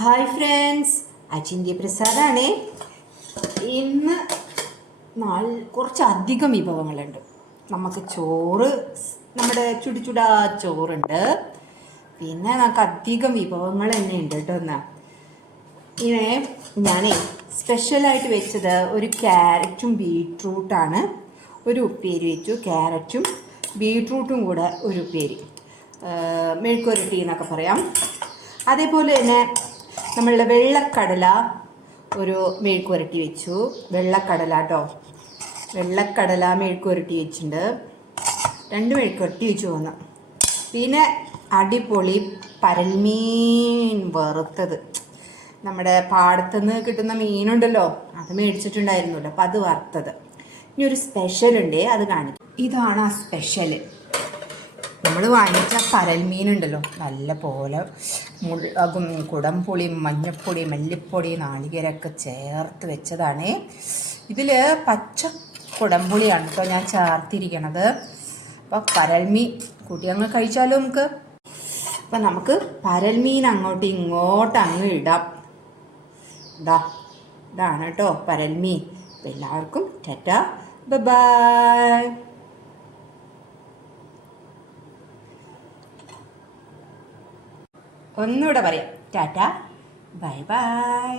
Hi friends, അച്ചിന്ത്യ പ്രസാദാണേ. ഇന്ന് കുറച്ചധികം വിഭവങ്ങളുണ്ട്. നമുക്ക് ചോറ്, നമ്മുടെ ചുടുചുടാ ചോറുണ്ട്. പിന്നെ നമുക്ക് അധികം വിഭവങ്ങൾ തന്നെ ഉണ്ട് കേട്ടോ. ഇങ്ങനെ ഞാനേ സ്പെഷ്യലായിട്ട് വെച്ചത് ഒരു ക്യാരറ്റും ബീട്രൂട്ടാണ്. ഒരു ഉപ്പേരി വെച്ചു, ക്യാരറ്റും ബീട്രൂട്ടും കൂടെ ഒരു ഉപ്പേരി, മെഴുക്കുവരട്ടി എന്നൊക്കെ പറയാം. അതേപോലെ തന്നെ നമ്മളുടെ വെള്ളക്കടല ഒരു മെഴുക്കുവരട്ടി വെച്ചു. വെള്ളക്കടല കേട്ടോ, വെള്ളക്കടല മെഴുക്കുവരട്ടി വെച്ചിട്ടുണ്ട്. 2 മെഴുക്കുവരട്ടി വെച്ചു വന്നു. പിന്നെ അടിപൊളി പരൽമീൻ വറുത്തത്, നമ്മുടെ പാടത്തുനിന്ന് കിട്ടുന്ന മീനുണ്ടല്ലോ, അത് മേടിച്ചിട്ടുണ്ടായിരുന്നല്ലോ, അപ്പം അത് വറുത്തത്. ഇനി ഒരു സ്പെഷ്യലുണ്ട്, അത് കാണിക്കും. ഇതാണ് ആ സ്പെഷ്യൽ. നമ്മൾ വാങ്ങിച്ച പരൽമീനുണ്ടല്ലോ, നല്ല പോലെ മുളകും കുടംപുളി മഞ്ഞപ്പൊടി മല്ലിപ്പൊടി നാളികേരമൊക്കെ ചേർത്ത് വെച്ചതാണ്. ഇതിൽ പച്ച കുടംപുളിയാണ് കേട്ടോ ഞാൻ ചേർത്തിരിക്കണത്. അപ്പോൾ പരൽമീൻ കൂട്ടി അങ്ങ് കഴിച്ചാലോ നമുക്ക്. അപ്പം നമുക്ക് പരൽമീൻ അങ്ങോട്ടും ഇങ്ങോട്ടും അങ്ങ് ഇടാം. ഇതാണ് കേട്ടോ പരൽമീൻ. അപ്പം എല്ലാവർക്കും ടാറ്റാ, ബൈ. ഒന്നുകൂടെ പറയാം, ടാറ്റ, ബൈ ബൈ.